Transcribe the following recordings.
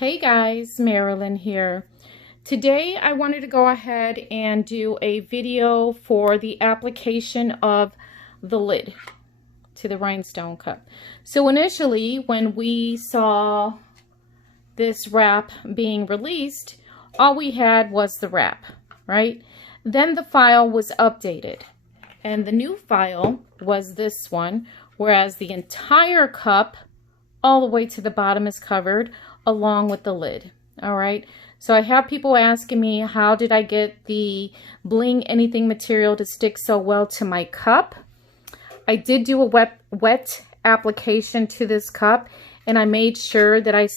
Hey guys, Marilyn here. Today I wanted to go ahead and do a video for the application of the lid to the rhinestone cup. So initially when we saw this wrap being released, all we had was the wrap, right? Then the file was updated and the new file was this one, whereas the entire cup all the way to the bottom is covered along with the lid. All right, so I have people asking me, how did I get the Bling anything material to stick so well to my cup? I did do a wet application to this cup, and I made sure that I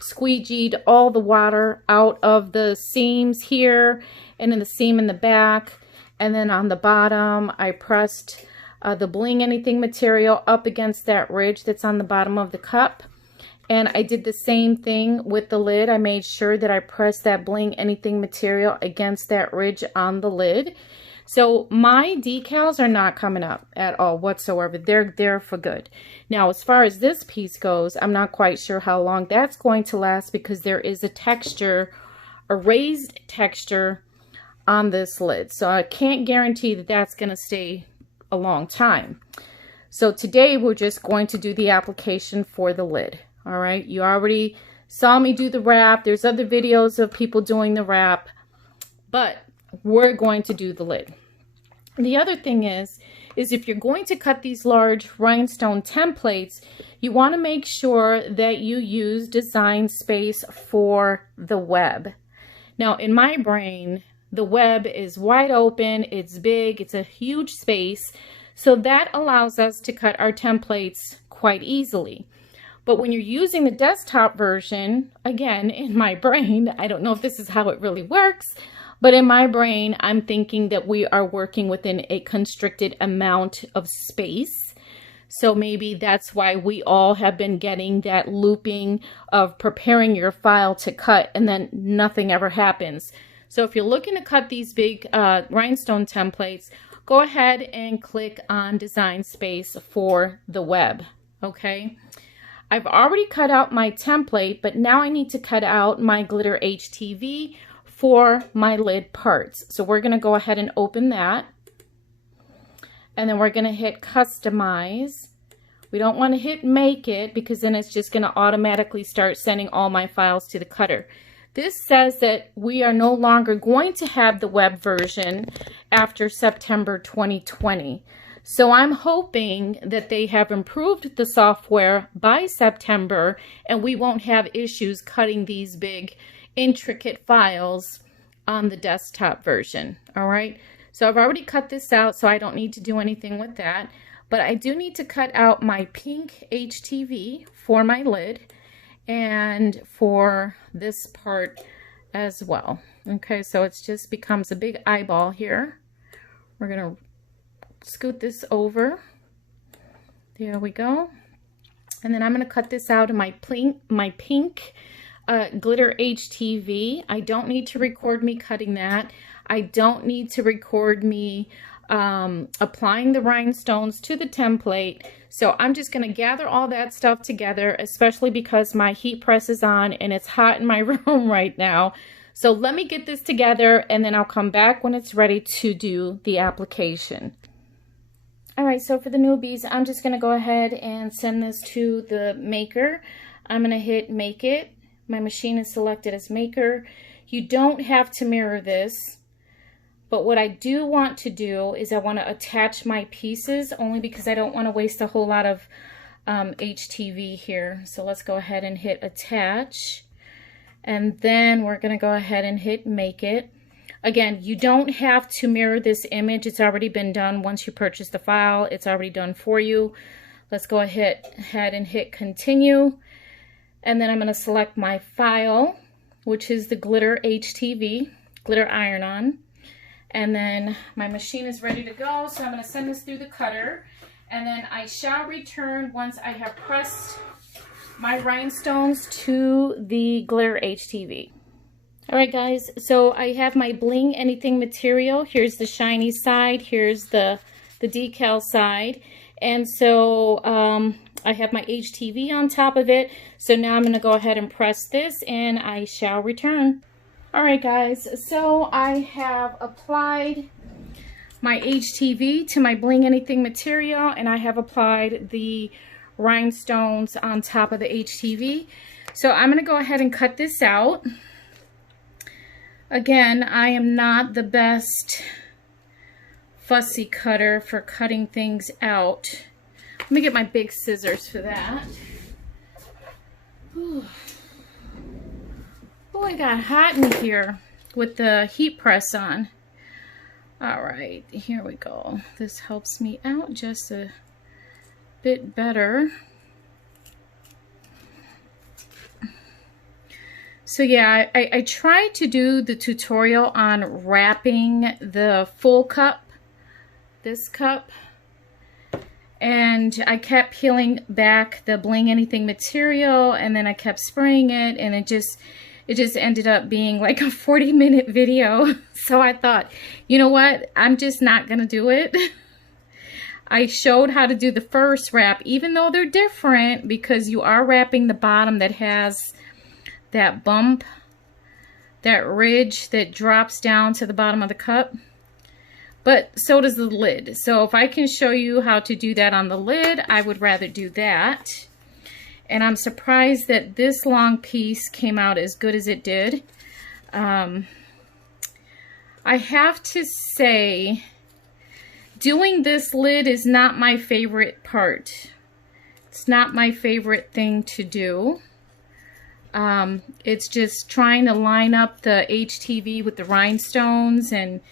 squeegeed all the water out of the seams here and in the seam in the back, and then on the bottom I pressed the Bling anything material up against that ridge that's on the bottom of the cup. And I did the same thing with the lid. I made sure that I pressed that Bling anything material against that ridge on the lid. So my decals are not coming up at all whatsoever. They're there for good. Now, as far as this piece goes, I'm not quite sure how long that's going to last because there is a texture, a raised texture on this lid. So I can't guarantee that that's going to stay a long time. So today we're just going to do the application for the lid. All right, you already saw me do the wrap. There's other videos of people doing the wrap, but we're going to do the lid. The other thing is if you're going to cut these large rhinestone templates, you want to make sure that you use design space for the web. Now, in my brain, the web is wide open, it's big, it's a huge space, so that allows us to cut our templates quite easily. But when you're using the desktop version, again, in my brain, I don't know if this is how it really works, but in my brain, I'm thinking that we are working within a constricted amount of space. So maybe that's why we all have been getting that looping of preparing your file to cut and then nothing ever happens. So if you're looking to cut these big rhinestone templates, go ahead and click on design space for the web, okay? I've already cut out my template, but now I need to cut out my glitter HTV for my lid parts. So we're going to go ahead and open that. And then we're going to hit customize. We don't want to hit make it because then it's just going to automatically start sending all my files to the cutter. This says that we are no longer going to have the web version after September 2020. So I'm hoping that they have improved the software by September and we won't have issues cutting these big intricate files on the desktop version. All right. So I've already cut this out, so I don't need to do anything with that. But I do need to cut out my pink HTV for my lid and for this part as well. Okay, so it just becomes a big eyeball here. We're going to scoot this over. There we go. And then I'm going to cut this out of my pink glitter HTV. I don't need to record me cutting that. I don't need to record me applying the rhinestones to the template. So I'm just going to gather all that stuff together, especially because my heat press is on and it's hot in my room right now. So let me get this together and then I'll come back when it's ready to do the application. All right, so for the newbies, I'm just going to go ahead and send this to the maker. I'm going to hit make it. My machine is selected as maker. You don't have to mirror this, but what I do want to do is I want to attach my pieces only because I don't want to waste a whole lot of HTV here. So let's go ahead and hit attach, and then we're going to go ahead and hit make it. Again, you don't have to mirror this image. It's already been done. Once you purchase the file, it's already done for you. Let's go ahead and hit continue. And then I'm going to select my file, which is the glitter HTV, glitter iron-on. And then my machine is ready to go. So I'm going to send this through the cutter. And then I shall return once I have pressed my rhinestones to the glitter HTV. All right, guys, so I have my Bling anything material. Here's the shiny side. Here's the decal side. And so I have my HTV on top of it. So now I'm going to go ahead and press this and I shall return. Alright guys, so I have applied my HTV to my Bling Anything material, and I have applied the rhinestones on top of the HTV. So I'm going to go ahead and cut this out. Again, I am not the best fussy cutter for cutting things out. Let me get my big scissors for that. Whew. Oh, it got hot in here with the heat press on. All right, here we go. This helps me out just a bit better. So yeah, I tried to do the tutorial on wrapping the full cup, this cup, and I kept peeling back the Bling Anything material, and then I kept spraying it, and it just ended up being like a 40-minute video. So I thought, you know what? I'm just not going to do it. I showed how to do the first wrap, even though they're different, because you are wrapping the bottom that has that bump, that ridge that drops down to the bottom of the cup. But so does the lid. So if I can show you how to do that on the lid, I would rather do that. And I'm surprised that this long piece came out as good as it did. I have to say, doing this lid is not my favorite part. It's not my favorite thing to do. It's just trying to line up the HTV with the rhinestones and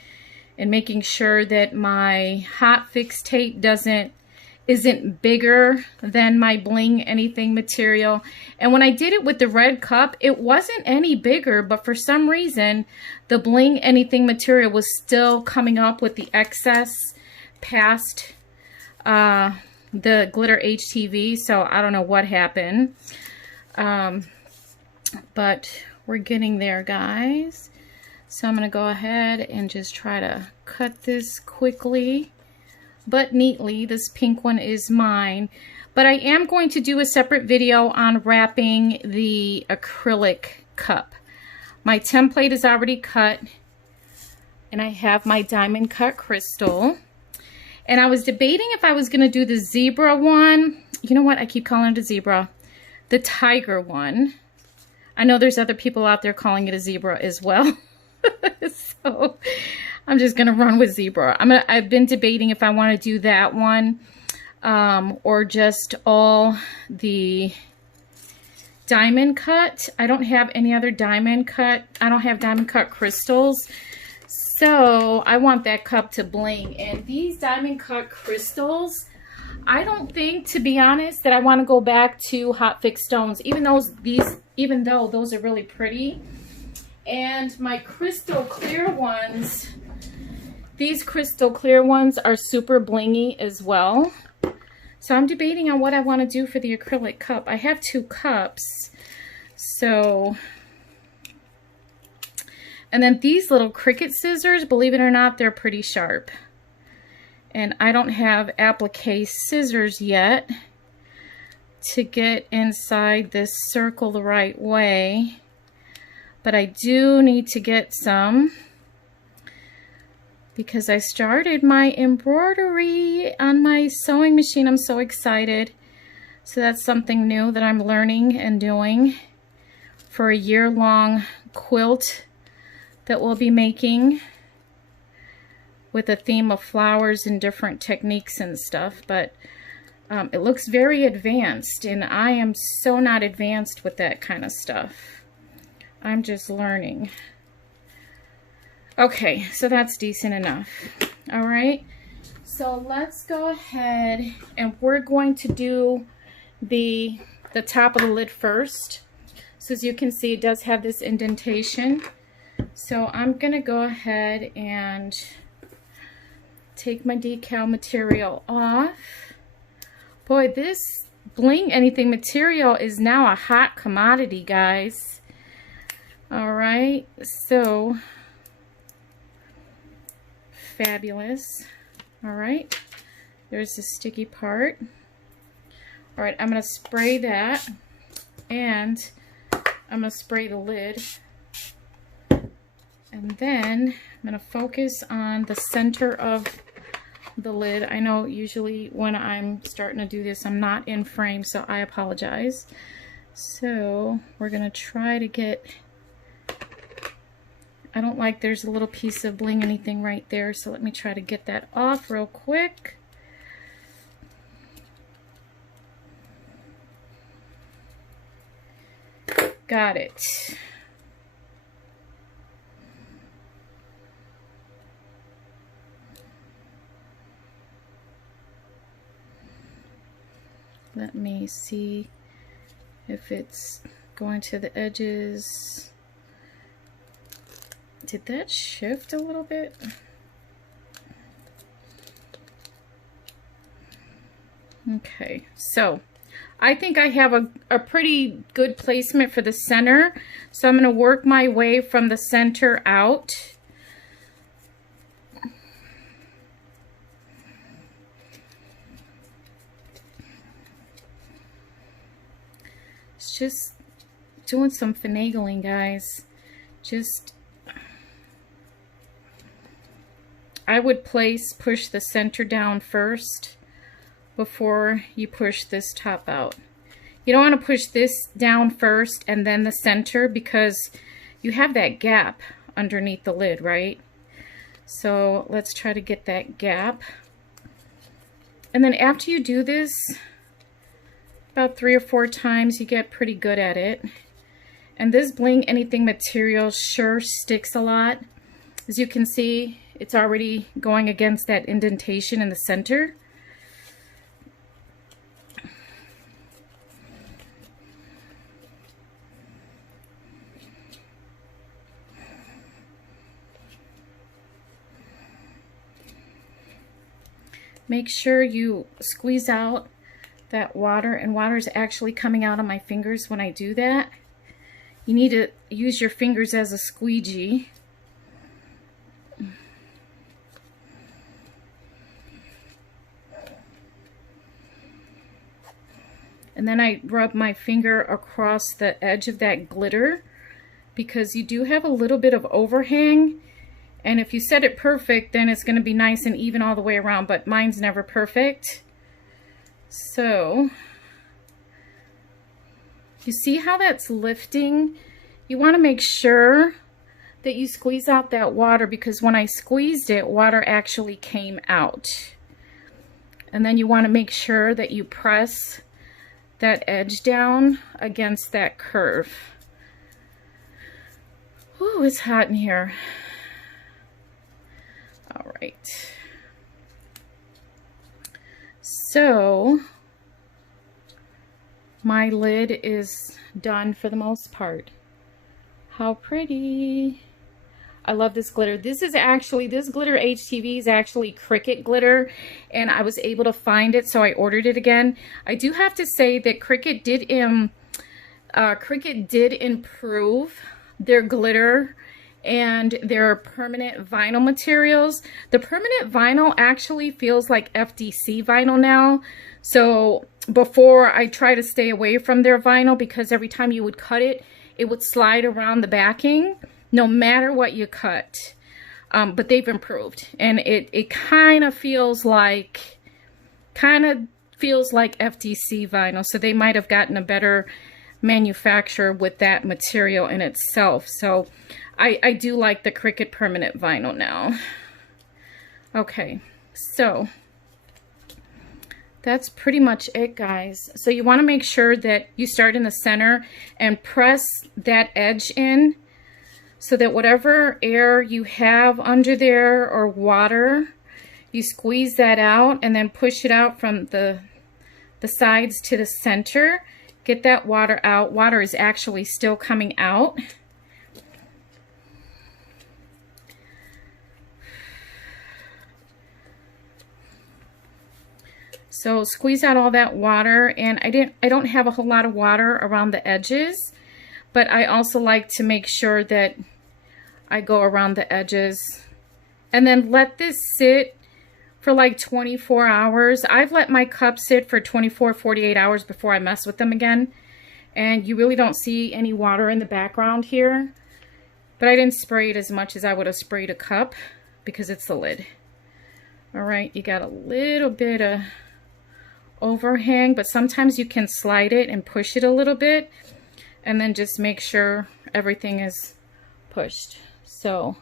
making sure that my hot fix tape isn't bigger than my Bling Anything material. And when I did it with the red cup, it wasn't any bigger, but for some reason the Bling Anything material was still coming up with the excess past the glitter HTV. So I don't know what happened, but we're getting there, guys. So I'm going to go ahead and just try to cut this quickly but neatly. This pink one is mine, but I am going to do a separate video on wrapping the acrylic cup. My template is already cut, and I have my diamond cut crystal, and I was debating if I was going to do the zebra one. You know what? I keep calling it a zebra. The tiger one. I know there's other people out there calling it a zebra as well. So I'm just gonna run with zebra. I've been debating if I want to do that one, or just all the diamond cut. I don't have any other diamond cut. I don't have diamond cut crystals, so I want that cup to bling. And these diamond cut crystals, I don't think, to be honest, that I want to go back to hot fix stones, even though those are really pretty. And my crystal clear ones, these crystal clear ones are super blingy as well. So I'm debating on what I want to do for the acrylic cup. I have 2 cups. So, and then these little Cricut scissors, believe it or not, they're pretty sharp. And I don't have applique scissors yet to get inside this circle the right way. But I do need to get some, because I started my embroidery on my sewing machine. I'm so excited. So that's something new that I'm learning and doing for a year-long quilt that we'll be making with a theme of flowers and different techniques and stuff. But it looks very advanced, and I am so not advanced with that kind of stuff. I'm just learning. Okay, so that's decent enough. All right, so let's go ahead and we're going to do the top of the lid first. So as you can see, it does have this indentation. So I'm gonna go ahead and take my decal material off. Boy, this Bling Anything material is now a hot commodity, guys. All right, so fabulous. All right, there's the sticky part. All right, I'm going to spray that, and I'm going to spray the lid. And then I'm going to focus on the center of the lid. I know usually when I'm starting to do this, I'm not in frame, so I apologize. So we're going to try to get, I don't like there's a little piece of bling anything right there, so let me try to get that off real quick. Got it. Let me see if it's going to the edges. Did that shift a little bit? Okay, so I think I have a pretty good placement for the center. So I'm going to work my way from the center out. It's just doing some finagling, guys. Just, I would push the center down first before you push this top out. You don't want to push this down first and then the center, because you have that gap underneath the lid, right? So let's try to get that gap. And then after you do this about 3 or 4 times, you get pretty good at it. And this Bling Anything material sure sticks a lot. As you can see, it's already going against that indentation in the center. Make sure you squeeze out that water, and water is actually coming out of my fingers when I do that. You need to use your fingers as a squeegee. And then I rub my finger across the edge of that glitter, because you do have a little bit of overhang. And if you set it perfect, then it's going to be nice and even all the way around, but mine's never perfect. So, you see how that's lifting? You want to make sure that you squeeze out that water, because when I squeezed it, water actually came out. And then you want to make sure that you press that edge down against that curve. Ooh, it's hot in here. All right. So my lid is done for the most part. How pretty. I love this glitter. This glitter HTV is actually Cricut glitter, and I was able to find it, so I ordered it again. I do have to say that Cricut did improve their glitter and their permanent vinyl materials. The permanent vinyl actually feels like FDC vinyl now. So before, I try to stay away from their vinyl, because every time you would cut it, it would slide around the backing, no matter what you cut. But they've improved, and it kind of feels like FDC vinyl. So they might have gotten a better manufacturer with that material in itself. So I do like the Cricut permanent vinyl now. Okay, so that's pretty much it, guys. So you want to make sure that you start in the center and press that edge in, so that whatever air you have under there or water, you squeeze that out and then push it out from the sides to the center. Get that water out. Water is actually still coming out. So squeeze out all that water, and I don't have a whole lot of water around the edges, but I also like to make sure that I go around the edges. And then let this sit for like 24 hours. I've let my cups sit for 24, 48 hours before I mess with them again. And you really don't see any water in the background here. But I didn't spray it as much as I would have sprayed a cup because it's the lid. All right, you got a little bit of overhang, but sometimes you can slide it and push it a little bit and then just make sure everything is pushed. So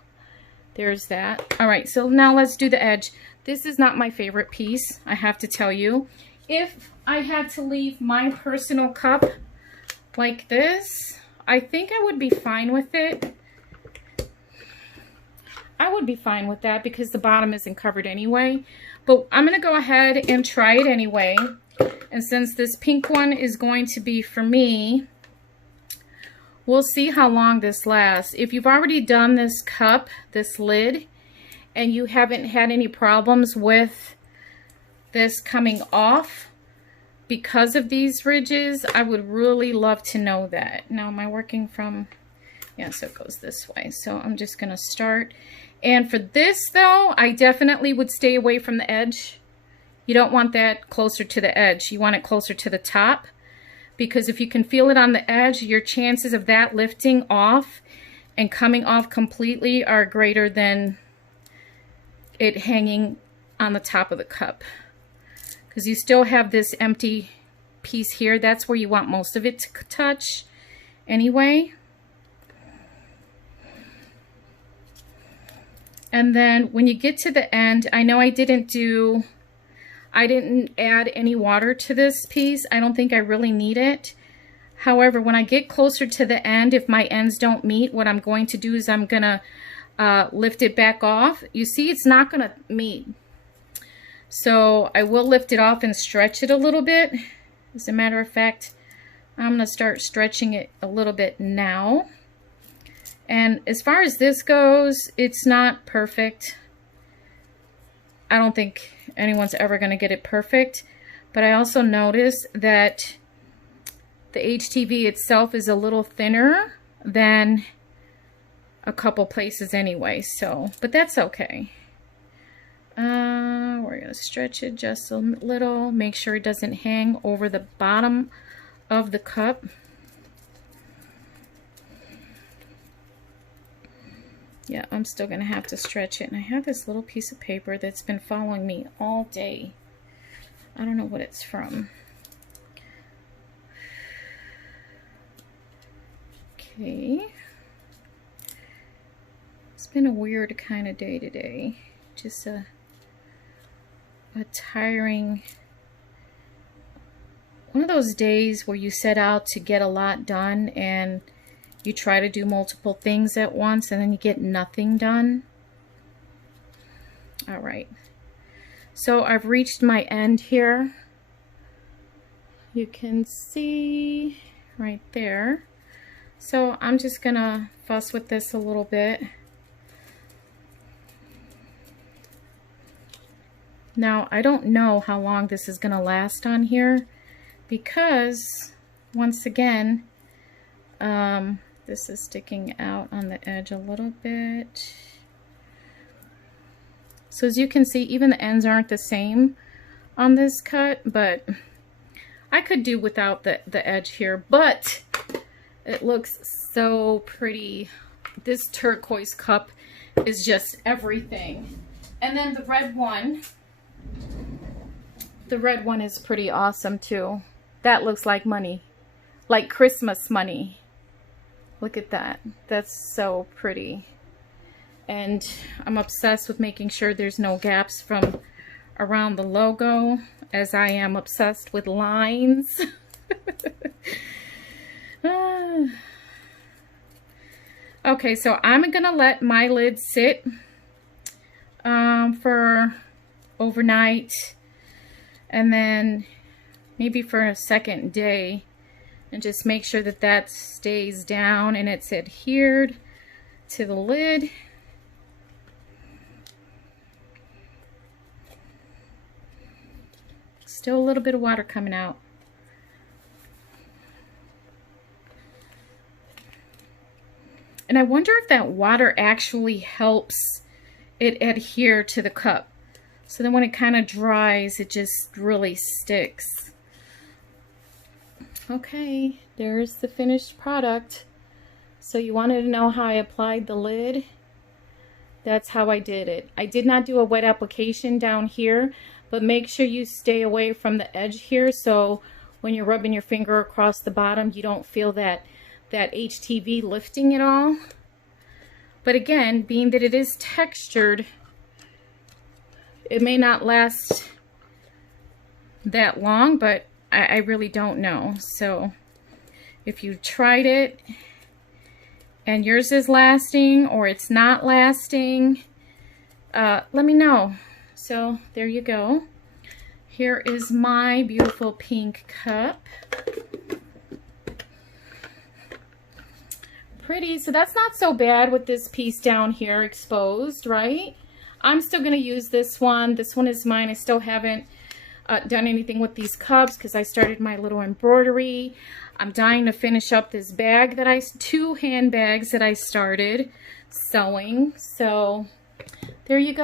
there's that. All right, so now let's do the edge. This is not my favorite piece, I have to tell you. If I had to leave my personal cup like this, I think I would be fine with it. I would be fine with that because the bottom isn't covered anyway. But I'm going to go ahead and try it anyway. And since this pink one is going to be for me, we'll see how long this lasts. If you've already done this cup, this lid, and you haven't had any problems with this coming off because of these ridges, I would really love to know that. Now, am I working from... Yeah, so it goes this way. So I'm just going to start. And for this, though, I definitely would stay away from the edge. You don't want that closer to the edge. You want it closer to the top. Because if you can feel it on the edge, your chances of that lifting off and coming off completely are greater than it hanging on the top of the cup. Because you still have this empty piece here. That's where you want most of it to touch anyway. And then when you get to the end, I know I didn't add any water to this piece. I don't think I really need it. However, when I get closer to the end, if my ends don't meet, what I'm going to do is I'm gonna lift it back off. You see, it's not gonna meet. So I will lift it off and stretch it a little bit. As a matter of fact, I'm gonna start stretching it a little bit now. And as far as this goes, it's not perfect. I don't think anyone's ever going to get it perfect. But I also noticed that the HTV itself is a little thinner than a couple places anyway. So, but that's okay. We're going to stretch it just a little. Make sure it doesn't hang over the bottom of the cup. Yeah, I'm still going to have to stretch it. And I have this little piece of paper that's been following me all day. I don't know what it's from. Okay. It's been a weird kind of day today. Just a tiring... One of those days where you set out to get a lot done and you try to do multiple things at once and then you get nothing done. All right. So I've reached my end here. You can see right there. So I'm just gonna fuss with this a little bit. Now, I don't know how long this is gonna last on here because, once again, this is sticking out on the edge a little bit. So as you can see, even the ends aren't the same on this cut, but I could do without the edge here, but it looks so pretty. This turquoise cup is just everything. And then the red one is pretty awesome too. That looks like money, like Christmas money. Look at that. That's so pretty. And I'm obsessed with making sure there's no gaps from around the logo, as I am obsessed with lines. Okay, so I'm gonna let my lid sit for overnight, and then maybe for a second day, and just make sure that that stays down and it's adhered to the lid. Still a little bit of water coming out. And I wonder if that water actually helps it adhere to the cup. So then when it kind of dries, it just really sticks. Okay, there's the finished product. So you wanted to know how I applied the lid? That's how I did it. I did not do a wet application down here, but make sure you stay away from the edge here, so when you're rubbing your finger across the bottom, you don't feel that HTV lifting at all. But again, being that it is textured, it may not last that long, but I really don't know. So if you tried it and yours is lasting or it's not lasting, let me know. So there you go. Here is my beautiful pink cup. Pretty. So that's not so bad with this piece down here exposed, right? I'm still going to use this one. This one is mine. I still haven't done anything with these cups because I started my little embroidery. I'm dying to finish up this bag that two handbags that I started sewing. So there you go.